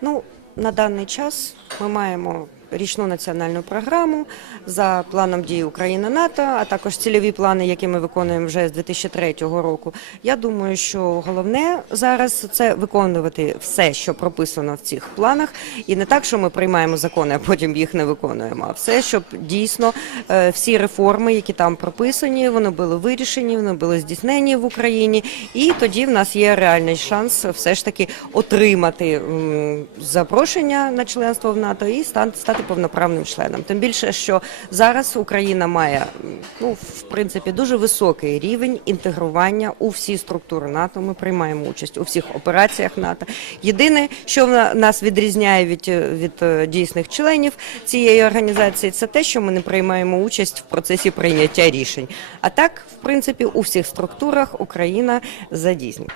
Ну, на даний час ми маємо річну національну програму за планом дії Україна НАТО, а також цільові плани, які ми виконуємо вже з 2003 року. Я думаю, що головне зараз це виконувати все, що прописано в цих планах, і не так, що ми приймаємо закони, а потім їх не виконуємо. А все, щоб дійсно е, всі реформи, які там прописані, вони були вирішені, вони були здійснені в Україні, і тоді в нас є реальний шанс все ж таки отримати запрошення на членство в НАТО і стан- стати повноправним членом. Тим більше, що зараз Україна має ну в принципі дуже високий рівень інтегрування у всі структури НАТО. Ми приймаємо участь у всіх операціях НАТО. Єдине, що нас відрізняє від, від е, дійсних членів цієї організації, це те, що ми не приймаємо участь в процесі прийняття рішень. А так, в принципі, у всіх структурах Україна задійсна.